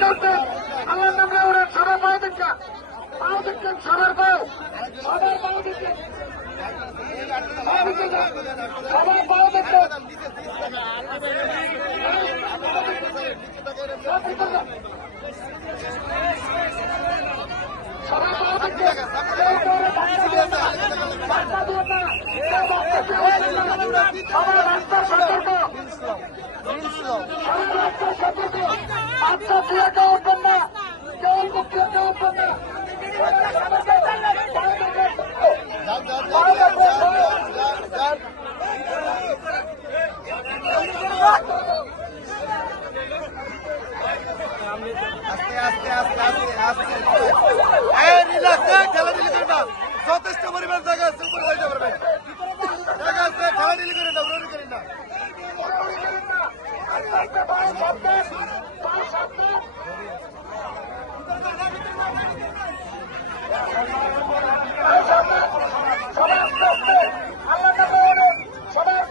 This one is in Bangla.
চলছে আল্লাহ নামে ওরা সবার পাও দেখছেন সবার পাও দেখছেন সবার পাও দেখছেন আচ্ছা দিয়ে কেউ উঠবেন না কেউ মুক্তি কেউ উঠবেন না যথেষ্ট পরিমাণ জায়গা আছে উপরে যাইতে পারবেন জায়গা আছে ঠেলাঠেলি করেন না উড়াউড়ি করেন না সবাই